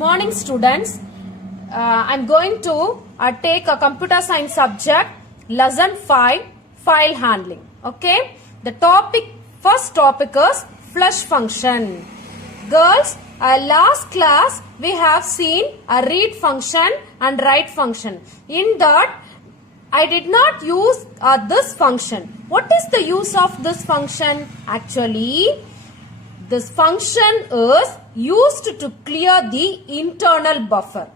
Morning students, I'm going to take a computer science subject, lesson 5, file handling. Okay, the first topic is flush function. Girls, last class we have seen a read function and write function. In that, I did not use this function. What is the use of this function? Actually, this function is used to clear the internal buffer.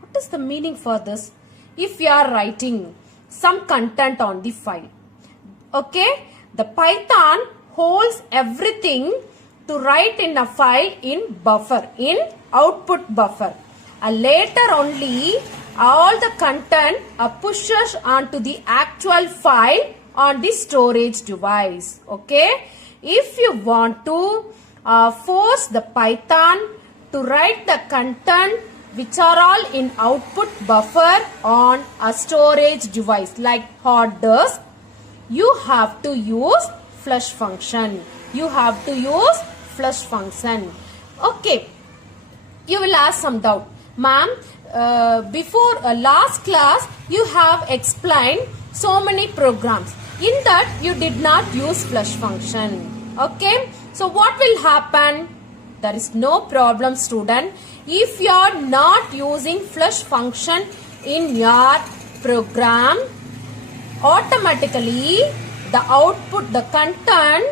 What is the meaning for this? If you are writing some content on the file, okay, the Python holds everything to write in a file in buffer, in output buffer. Later only all the content pushes onto the actual file on the storage device. Okay, if you want to force the Python to write the content which are all in output buffer on a storage device like hard disk, you have to use flush function. You have to use flush function. Okay, you will ask some doubt. Ma'am, before last class you have explained so many programs. In that you did not use flush function. Okay, so what will happen? There is no problem, student. If you are not using flush function in your program, automatically the output, the content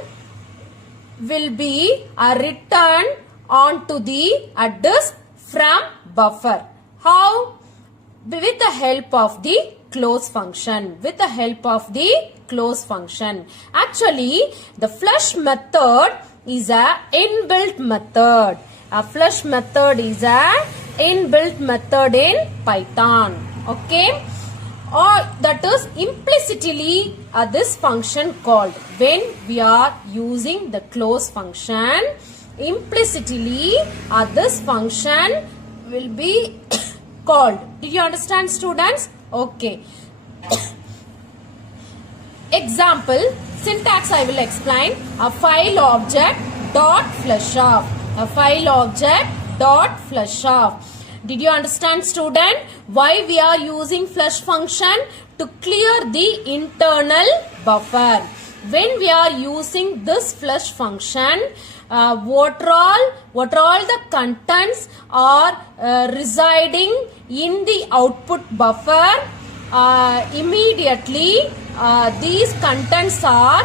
will be returned onto the disk from buffer. How? With the help of the close function. With the help of the close function. Actually, the flush method is a inbuilt method. A flush method is a inbuilt method in Python. Okay? Or that is implicitly this function called. When we are using the close function, implicitly this function will be called. Did you understand, students? Okay. Example, syntax I will explain. A file object dot flush off. A file object dot flush off. Did you understand, student? Why we are using flush function? To clear the internal buffer. When we are using this flush function, what are all the contents are residing in the output buffer, immediately these contents are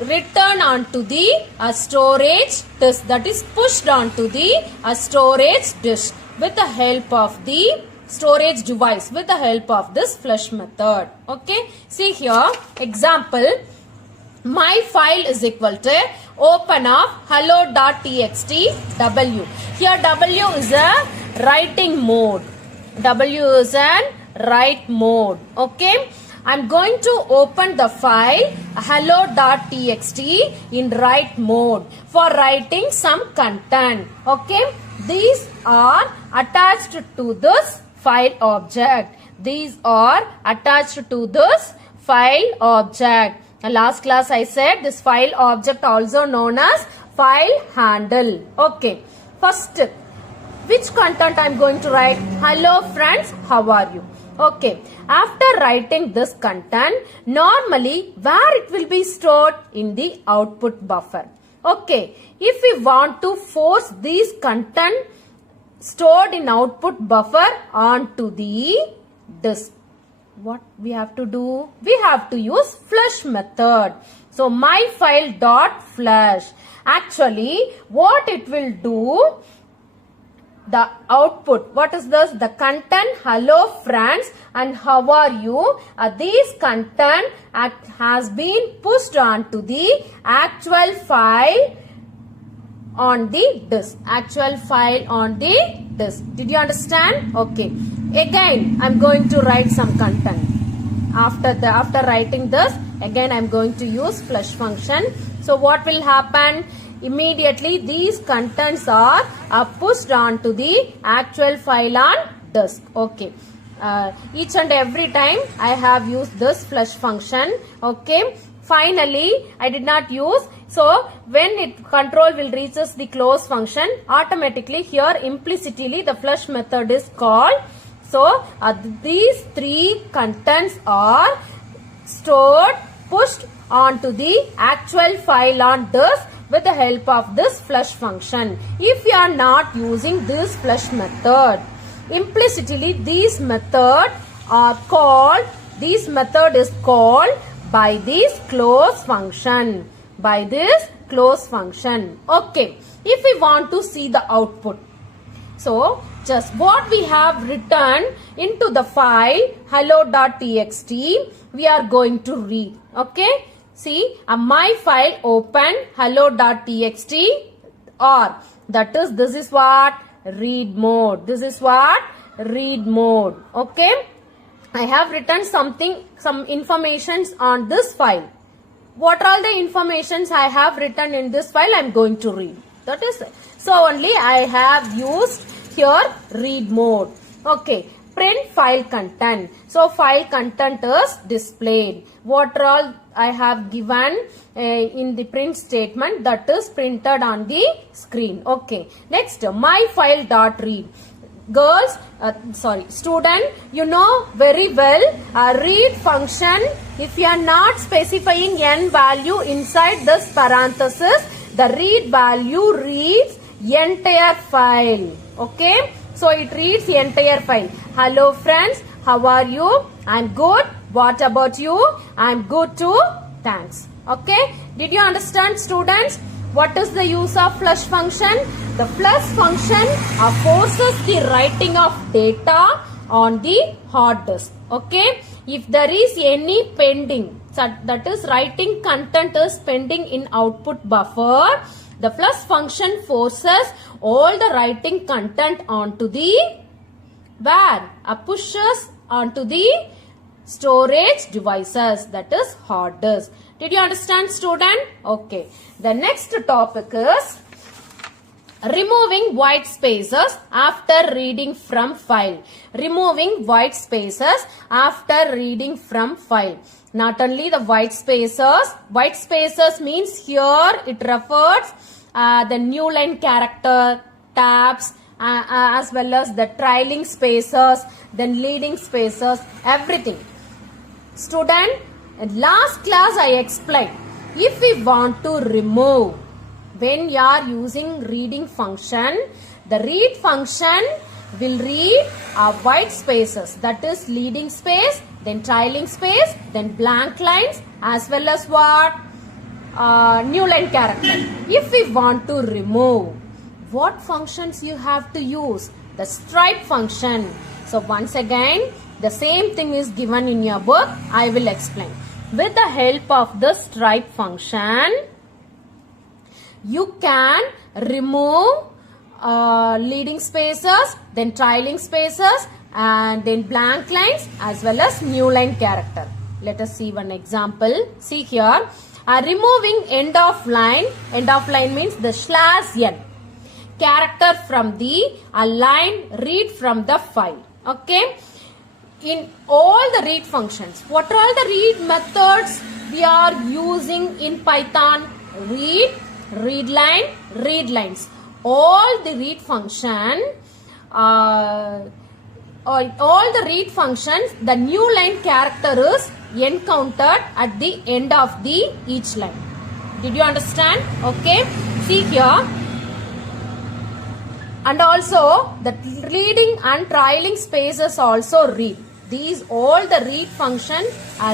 returned onto the storage disk, that is pushed onto the storage disk with the help of the storage device, with the help of this flush method. Okay, see here, example, my file is equal to open of hello.txt w. Here w is a writing mode. W is an write mode. Okay, I'm going to open the file hello.txt in write mode for writing some content. Okay, these are attached to this file object. These are attached to this file object. Last class I said this file object also known as file handle. Okay, first, which content I am going to write? Hello friends, how are you? Okay, after writing this content, normally where it will be stored? In the output buffer. Okay, if we want to force these content stored in output buffer onto the disk, what we have to do? We have to use flush method. So my file dot flush. Actually, what it will do? The output, what is this? The content hello friends and how are you? These content has been pushed onto the actual file on the disk. Actual file on the disk. Did you understand? Okay. Again, I'm going to write some content. After writing this, again I'm going to use flush function. So what will happen? Immediately these contents are pushed onto the actual file on disk. Okay. Each and every time I have used this flush function. Okay. Finally, I did not use. So, when control will reaches the close function, automatically here implicitly the flush method is called. So, these three contents are stored, pushed onto the actual file on disk with the help of this flush function. If you are not using this flush method, implicitly this method is called by this close function. Okay. If we want to see the output, so just what we have written into the file hello.txt, we are going to read. Okay. See, my file open hello.txt, or this is what? Read mode. Okay. I have written some informations on this file. What are all the informations I have written in this file? I am going to read. That is, so only I have used here read mode. Okay. Print file content. So file content is displayed. What all I have given in the print statement, that is printed on the screen. Okay. Next, my file dot read. Girls, student, you know very well read function. If you are not specifying n value inside this parenthesis, the read value reads entire file. Okay. So it reads the entire file. Hello friends, how are you? I'm good. What about you? I'm good too. Thanks. Okay. Did you understand, students? What is the use of flush function? The flush function forces the writing of data on the hard disk. Okay. If there is any pending, that is writing content is pending in output buffer, the flush function forces all the writing content onto the where? Pushes onto the storage devices, that is hard disk. Did you understand, student? Okay. The next topic is removing white spaces after reading from file. Removing white spaces after reading from file. Not only the white spaces means here it refers the new line character, tabs, as well as the trailing spaces, then leading spaces, everything. Student, in last class I explained, if we want to remove, when you are using reading function, the read function will read white spaces, that is leading space, then trailing space, then blank lines, as well as what? New line character. If we want to remove, what functions you have to use? The stripe function. So once again, the same thing is given in your book. I will explain. With the help of the stripe function, you can remove leading spaces, then trailing spaces, and then blank lines, as well as new line character. Let us see one example. See here, removing end of line means the slash n character from the line read from the file. Okay. In all the read functions, what are all the read methods we are using in Python? Read, read line, read lines. All the read function, all the read functions, the new line character is encountered at the end of the each line. Did you understand? Okay. See here. And also the leading and trailing spaces also read. These all the read functions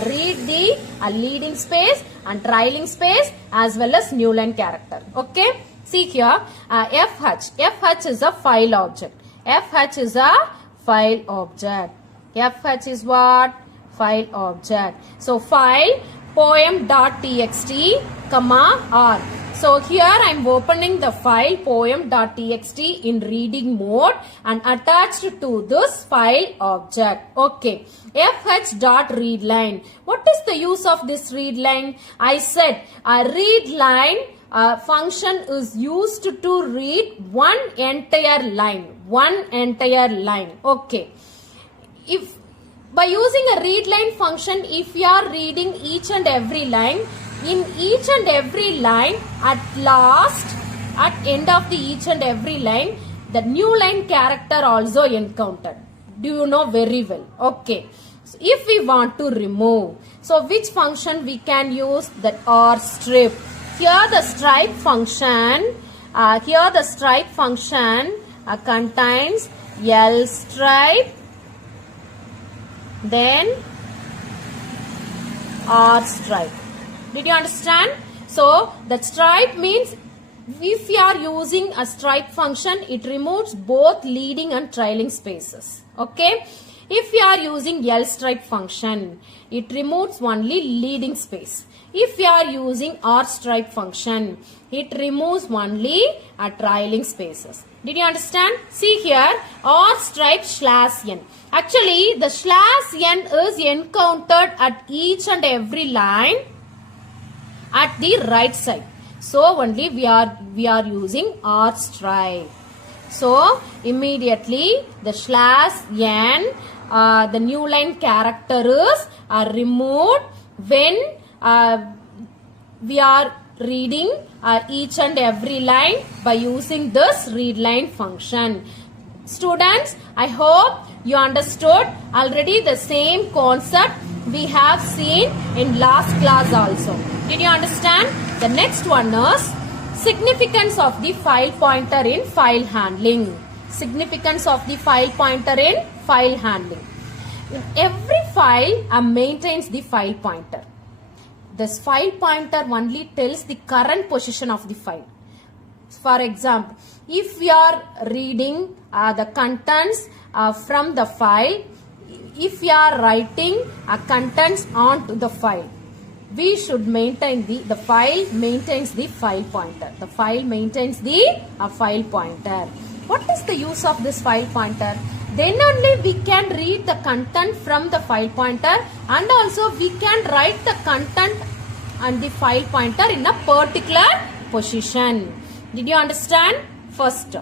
read the leading space and trailing space as well as new line character. Okay. See here, FH. FH is a file object. FH is a file object. FH is what? File object. So file poem.txt, comma R. So here I am opening the file poem.txt in reading mode and attached to this file object. Okay. fh.readline. What is the use of this read line? I said a read line function is used to read one entire line. Okay. If By using a read line function, if you are reading each and every line, in each and every line, at last, at end of the each and every line, the new line character also encountered. Do you know very well? Okay. So if we want to remove, so which function we can use? That R strip. Here the stripe function, contains L stripe, then R stripe. Did you understand? So that stripe means if you are using a stripe function, it removes both leading and trailing spaces. Okay. If you are using L stripe function, it removes only leading space. If you are using R stripe function, it removes only trailing spaces. Did you understand? See here, R stripe slash n. Actually, the slash n is encountered at each and every line at the right side. So only we are using R stripe. So immediately the slash n, the new line characters are removed when we are reading each and every line by using this read line function. Students, I hope you understood already the same concept we have seen in last class also. Did you understand? The next one is significance of the file pointer in file handling. Significance of the file pointer in file handling. In every file maintains the file pointer. This file pointer only tells the current position of the file. For example, if we are reading the contents from the file, if we are writing contents onto the file, we should maintain the file maintains the file pointer. The file maintains the file pointer. What is the use of this file pointer? Then only we can read the content from the file pointer, and also we can write the content and the file pointer in a particular position. Did you understand? First,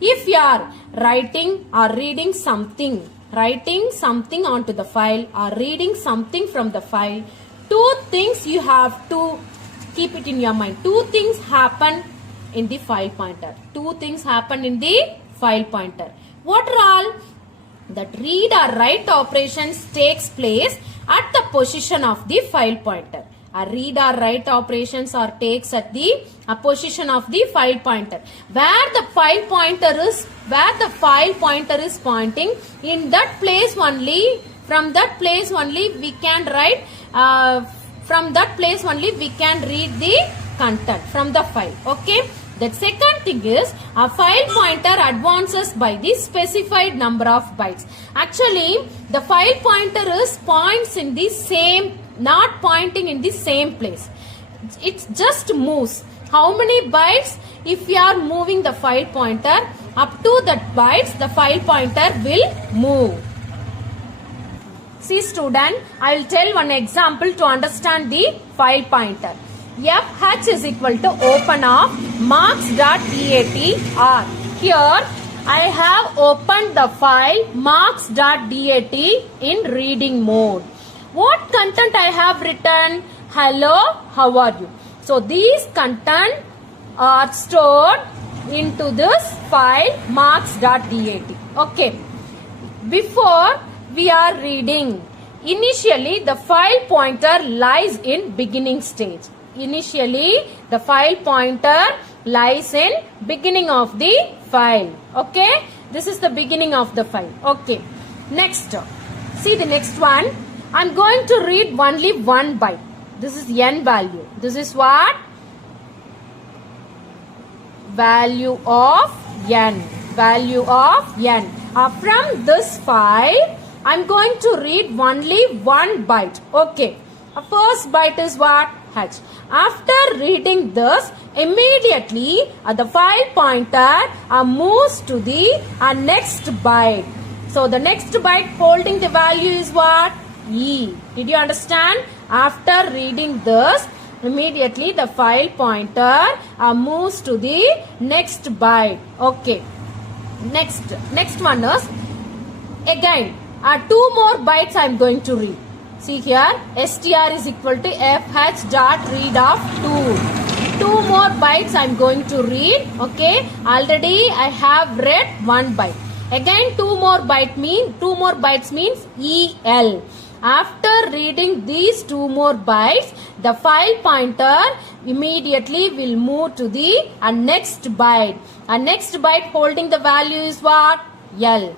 if you are writing or reading something onto the file or reading something from the file, two things you have to keep it in your mind. Two things happen in the file pointer. Two things happen in the file pointer. What are all? That read or write operations takes place at the position of the file pointer. A read or write operations are takes at the position of the file pointer. Where the file pointer is pointing, in that place only, from that place only we can write, from that place only we can read the content from the file. Okay. The second thing is a file pointer advances by the specified number of bytes. Actually, the file pointer is points in the same, not pointing in the same place. It just moves. How many bytes? If you are moving the file pointer, up to that bytes, the file pointer will move. See student, I will tell one example to understand the file pointer. fh is equal to open of marks.dat r. Here I have opened the file marks.dat in reading mode. What content I have written? Hello, how are you? So these content are stored into this file marks.dat. Okay. Before we are reading, initially the file pointer lies in beginning stage. Initially the file pointer lies in beginning of the file. Okay. This is the beginning of the file. Okay. Next. See the next one. I am going to read only one byte. This is n value. This is what? Value of n. Value of n. From this file, I am going to read only one byte. Okay. First byte is what? H. After reading this, immediately the file pointer moves to the next byte. So the next byte holding the value is what? E. Did you understand? After reading this, immediately the file pointer moves to the next byte. Okay. Next one is again 2 more bytes I am going to read. See here, str is equal to fh dot read of 2. 2 more bytes I am going to read. Okay, already I have read 1 byte. Again 2 more bytes means el. After reading these 2 more bytes, the file pointer immediately will move to the next byte. Next byte holding the value is what? L.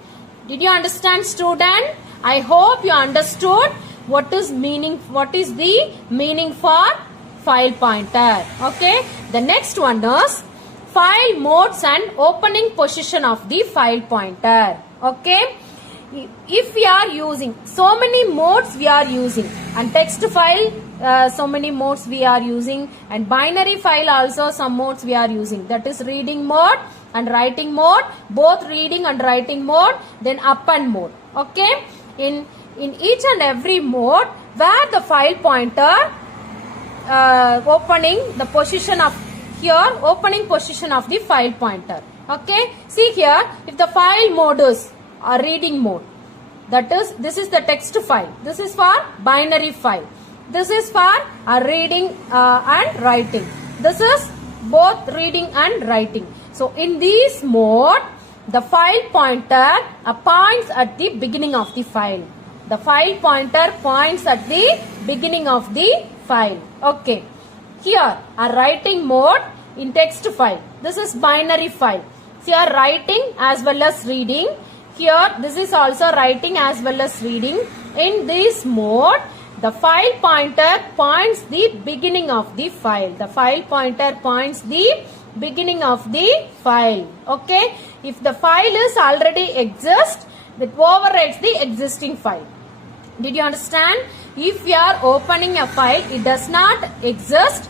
Did you understand, student? I hope you understood what is the meaning for file pointer. Okay. The next one is file modes and opening position of the file pointer. Okay. If we are using so many modes we are using, and text file so many modes we are using, and binary file also some modes we are using, that is reading mode and writing mode, both reading and writing mode, then append mode. Okay, in each and every mode where the file pointer opening the position of here, opening position of the file pointer. Okay, see here, if the file mode is a reading mode, that is, this is the text file, this is for binary file, this is for reading and writing, this is both reading and writing. So in this mode, the file pointer points at the beginning of the file. The file pointer points at the beginning of the file. Okay, here a writing mode in text file, this is binary file. Here writing as well as reading. Here this is also writing as well as reading. In this mode, the file pointer points the beginning of the file. The file pointer points the beginning of the file. Okay. If the file is already exist, that overrides the existing file. Did you understand? If you are opening a file, it does not exist,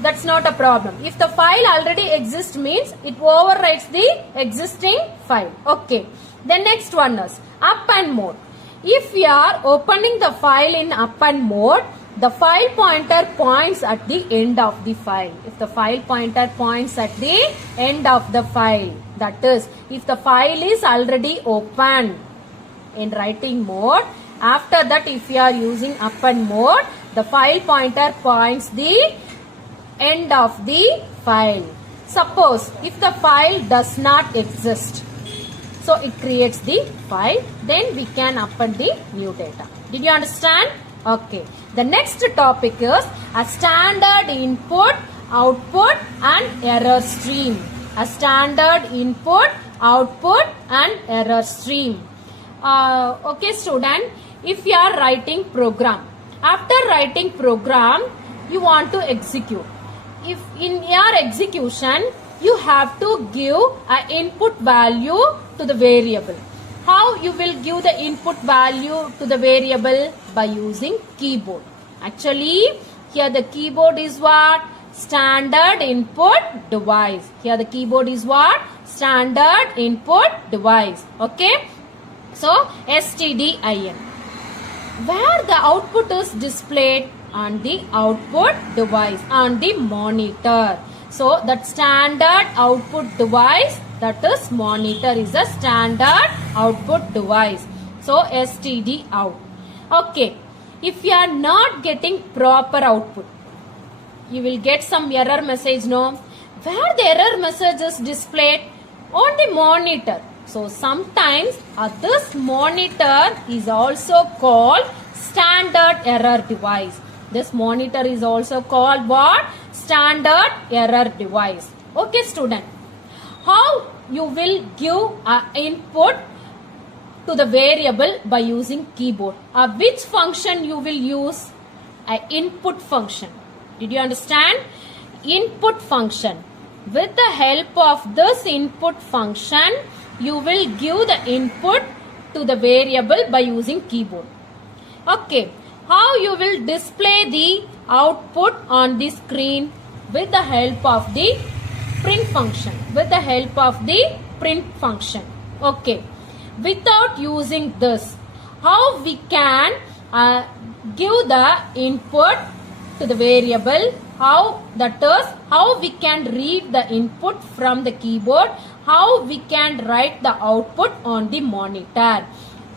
that's not a problem. If the file already exists means it overwrites the existing file. Okay. The next one is append mode. If we are opening the file in append mode, the file pointer points at the end of the file. If the file pointer points at the end of the file, that is, if the file is already open in writing mode, after that if you are using append mode, the file pointer points the end of the file. Suppose if the file does not exist, so it creates the file, then we can append the new data. Did you understand? Okay. The next topic is a standard input, output and error stream. A standard input, output and error stream. Okay student, if you are writing program, after writing program you want to execute. If in your execution you have to give an input value to the variable. How you will give the input value to the variable? By using keyboard. Actually, here the keyboard is what? Standard input device. Here the keyboard is what? Standard input device. Okay. So, STDIN. Where the output is displayed? On the output device, on the monitor. So, that standard output device, that is monitor, is a standard output device. So, STD out. Okay. If you are not getting proper output, you will get some error message, no? Where the error message is displayed? On the monitor. So, sometimes this monitor is also called standard error device. This monitor is also called what? Standard error device. Okay student. How you will give input to the variable? By using keyboard. Which function you will use? Input function. Did you understand? Input function. With the help of this input function, you will give the input to the variable by using keyboard. Okay. How you will display the output on the screen? With the help of the print function. With the help of the print function. Okay. Without using this, how we can give the input to the variable? How that is, how we can read the input from the keyboard? How we can write the output on the monitor?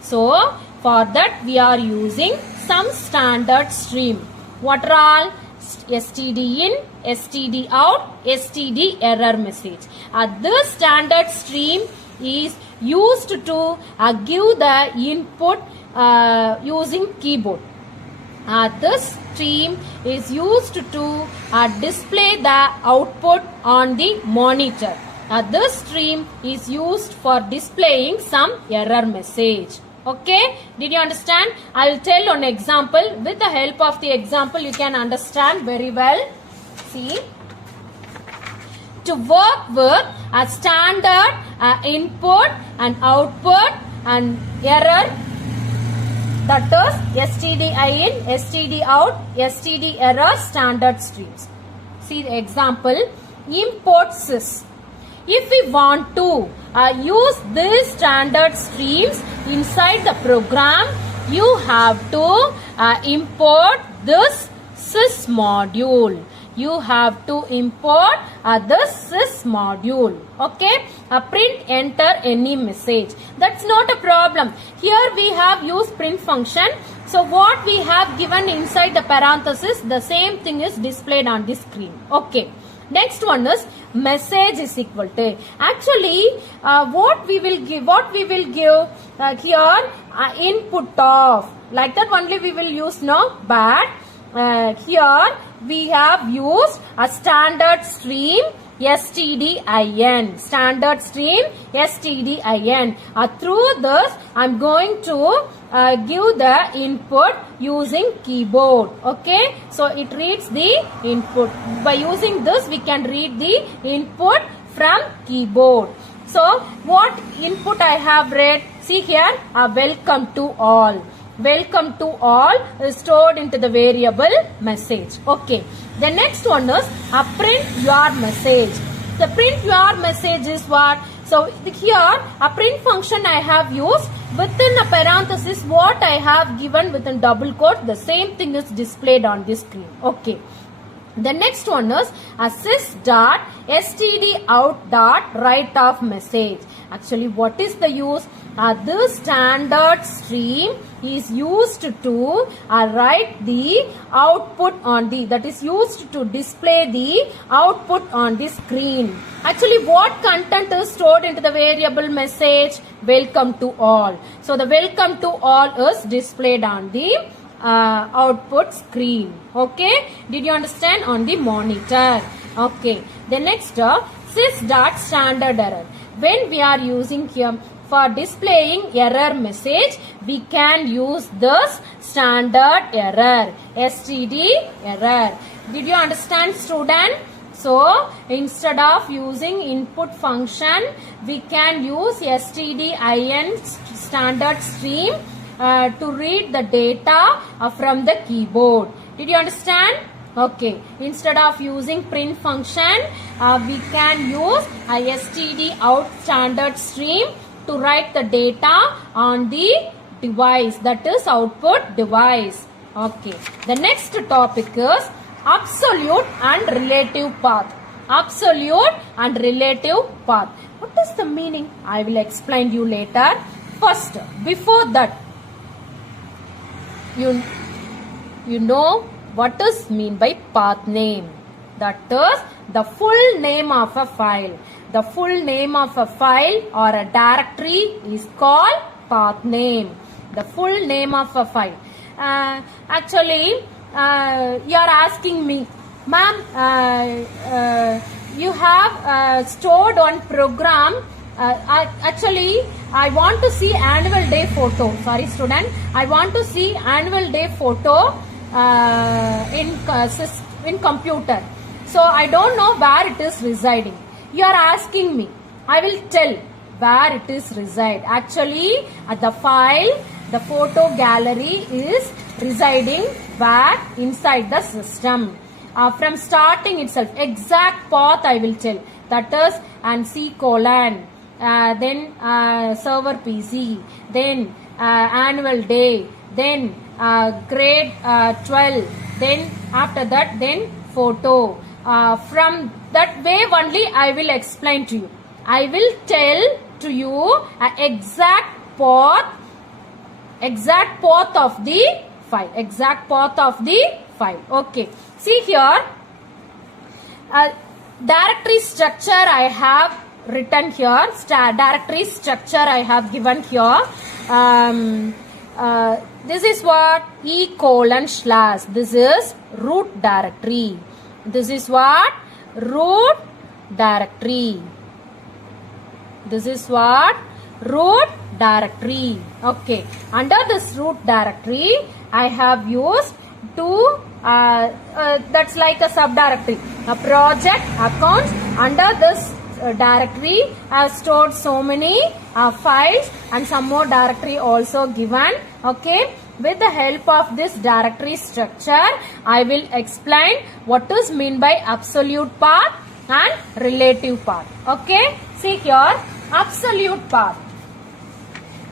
So, For that we are using some standard stream. What are all? STD in, STD out, STD error message. This standard stream is used to give the input using keyboard. This stream is used to display the output on the monitor. This stream is used for displaying some error message. Okay, did you understand? I will tell an example. With the help of the example, you can understand very well. See, to work with a standard input and output and error, that is STD in, STD out, STD error standard streams. See the example, import sys. If we want to use these standard streams inside the program, you have to import this sys module. You have to import this sys module. Okay, print enter any message. That's not a problem. Here we have used print function. So what we have given inside the parenthesis, the same thing is displayed on the screen. Okay. Next one is message is equal to. Actually, what we will give here input of, like that only we will use now. But here we have used a standard stream stdin, standard stream stdin. Through this, I am going to give the input using keyboard. Okay, so it reads the input. By using this, we can read the input from keyboard. So what input I have read? See here, welcome to all. Welcome to all is stored into the variable message. Okay, the next one is print your message. The print your message is what? So here a print function I have used. Within a parenthesis, what I have given within double quote, the same thing is displayed on the screen. Okay. The next one is sys.stdout.write of message. Actually, what is the use? This standard stream is used to write the output on the, that is used to display the output on the screen. Actually, what content is stored into the variable message? Welcome to all. So the welcome to all is displayed on the output screen. Okay, did you understand? On the monitor. Okay, the next sys.standard error. When we are using here for displaying error message, we can use this standard error, std error. Did you understand, student? So instead of using input function, we can use stdin standard stream to read the data from the keyboard. Did you understand? Okay. Instead of using print function, we can use std out standard stream to write the data on the device, that is output device. Okay. The next topic is absolute and relative path. Absolute and relative path. What is the meaning? I will explain you later. First, before that, you know what is mean by path name. That is the full name of a file. The full name of a file or a directory is called path name. The full name of a file. Actually, you are asking me, ma'am, you have stored one program. Actually, I want to see annual day photo. Sorry, student. I want to see annual day photo in computer. So I don't know where it is residing. You are asking me. I will tell where it is reside. Actually, the file, the photo gallery is residing where? Inside the system. From starting itself, exact path I will tell. That is and C:, then server PC, then annual day, then grade 12, then after that, then photo. From that way only I will explain to you. I will tell to you exact path exact path of the file. Exact path of the file. Okay. See here. Directory structure I have written here. Directory structure I have given here. This is what? E:/. This is root directory. This is what? Root directory. This is what? Root directory. Okay. Under this root directory, I have used two, that's like a subdirectory. A project accounts. Under this directory, I have stored so many files and some more directory also given. Okay. With the help of this directory structure, I will explain what is mean by absolute path and relative path. Okay. See here, absolute path.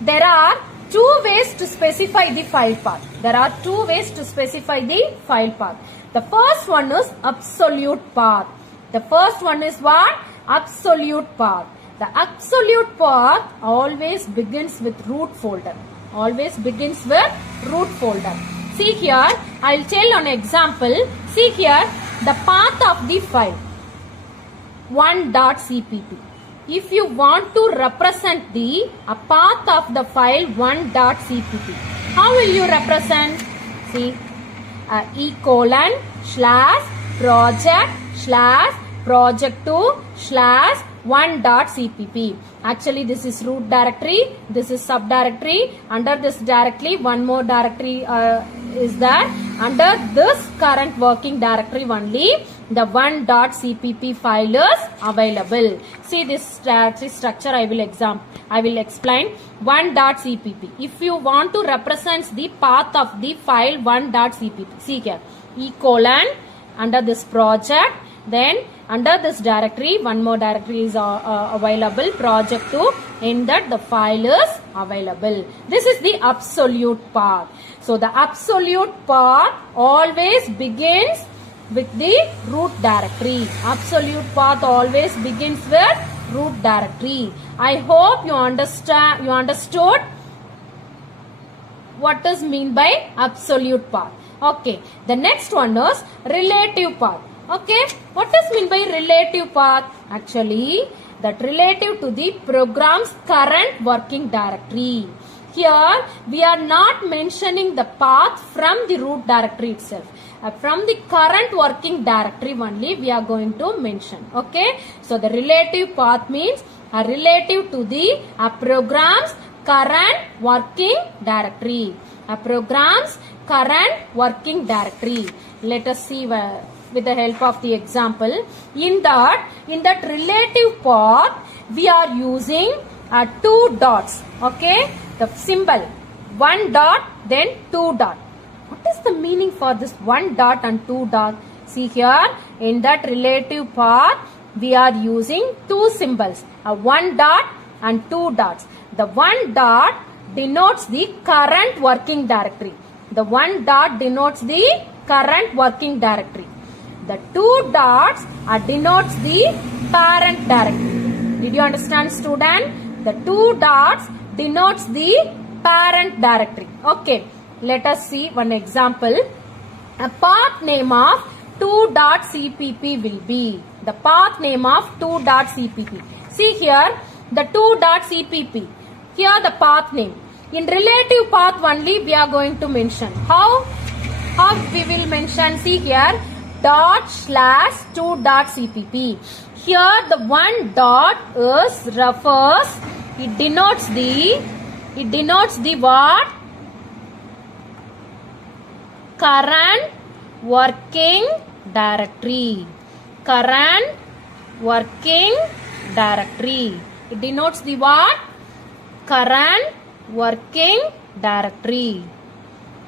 There are two ways to specify the file path. There are two ways to specify the file path. The first one is absolute path. The first one is what? Absolute path. The absolute path always begins with root folder. Always begins with root folder. See here, I will tell an example. See here, the path of the file 1.cpp. If you want to represent the path of the file 1.cpp, how will you represent? See, E:/project/project2/1.cpp. Actually, this is root directory. This is subdirectory. Under this directory, one more directory is there. Under this current working directory only, the 1.cpp file is available. See this directory structure I will explain. 1.cpp. If you want to represent the path of the file 1.cpp, see here, E:, under this project, then under this directory, one more directory is available, project2, in that the file is available. This is the absolute path. So the absolute path always begins with the root directory. Absolute path always begins with root directory. I hope you understood what is mean by absolute path. Okay. The next one is relative path. Okay. What is mean by relative path? Actually, that relative to the program's current working directory. Here, we are not mentioning the path from the root directory itself. From the current working directory only we are going to mention. Okay. So, the relative path means relative to the program's current working directory. A program's current working directory. Let us see with the help of the example. In that relative path, we are using two dots. Okay. The symbol 1 dot, then 2 dot. What is the meaning for this 1 dot and 2 dot? See here, in that relative path, we are using two symbols, a 1 dot and 2 dots. The 1 dot denotes the current working directory. The 1 dot denotes the current working directory. The 2 dots denotes the parent directory. Did you understand, student? The 2 dots denotes the parent directory. Okay. Let us see one example. A path name of 2.cpp will be. The path name of 2.cpp. See here, the 2.cpp. Here the path name. In relative path only we are going to mention. How we will mention? See here, ./2.cpp. Here the 1 dot is refers. It denotes the what? Current working directory. Current working directory. It denotes the what? Current working directory.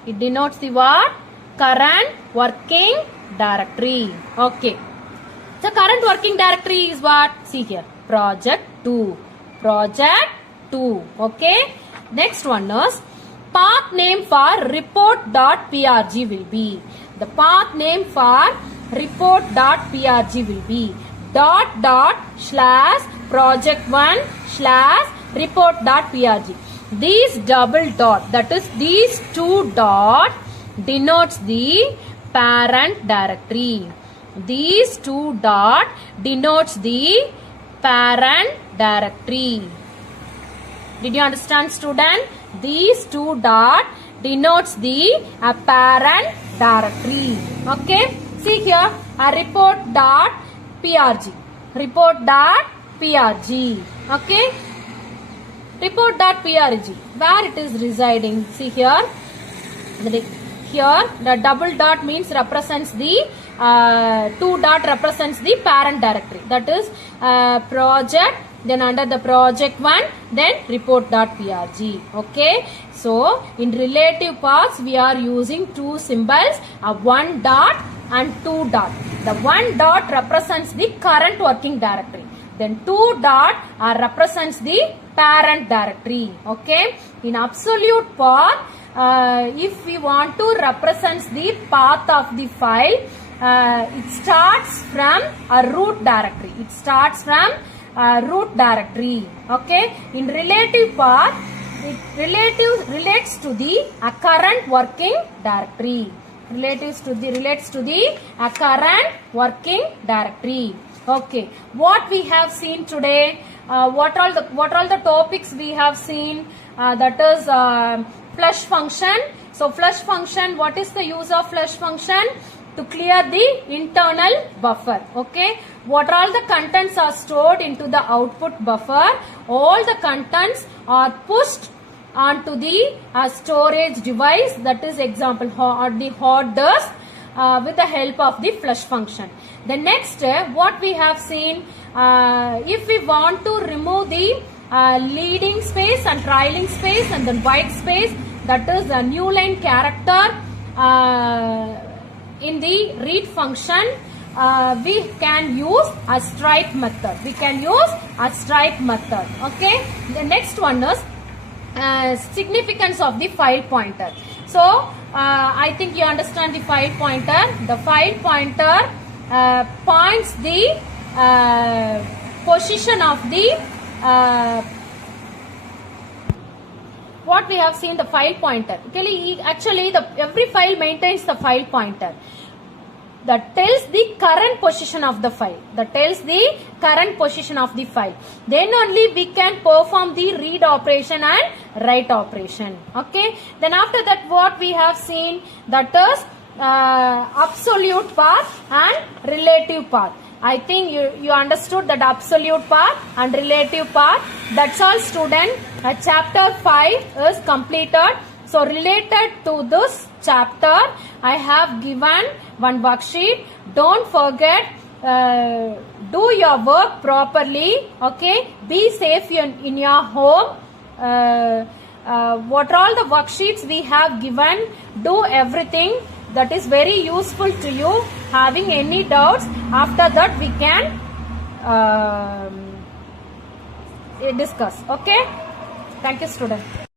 It denotes the what? Current working directory. Okay. So current working directory is what? See here. Project2. Project2. Okay. Next one is path name for report.prg will be. The path name for report.prg will be /project1/report.prg. These double dot, that is these two dot denotes the parent directory. These two dot denotes the parent directory. Did you understand, student? These two dot denotes the parent directory. Okay. See here, a report dot prg. Report dot prg. Okay. Report dot prg. Where it is residing? See here. Here the double dot means represents the two dot represents the parent directory. That is project, then under the project one, then report.prg. Okay. So in relative paths we are using two symbols, a one dot and two dot. The one dot represents the current working directory. Then two dot represents the parent directory. Okay. In absolute path, if we want to represent the path of the file, it starts from a root directory. It starts from root directory. Okay. In relative path, it relates to the current working directory. Relates to the current working directory. Okay. What we have seen today? What all the topics we have seen? That is flush function. So flush function, what is the use of flush function? To clear the internal buffer. Okay. What all the contents are stored into the output buffer? All the contents are pushed onto the storage device, that is example the hard disk, with the help of the flush function. The next, what we have seen, if we want to remove the leading space and trailing space and then white space, that is a new line character in the read function, we can use a stripe method. Okay. The next one is significance of the file pointer. So I think you understand the file pointer. The file pointer points the position of the what we have seen, the file pointer. Actually every file maintains the file pointer that tells the current position of the file. Then only we can perform the read operation and write operation. Okay. Then after that, what we have seen, that is absolute path and relative path. I think you understood that absolute path and relative path. That's all, student. Chapter 5 is completed. So related to this chapter, I have given one worksheet. Don't forget, do your work properly. Okay. Be safe in your home. What all the worksheets we have given, do everything. That is very useful to you. Having any doubts, after that we can discuss. Okay. Thank you, student.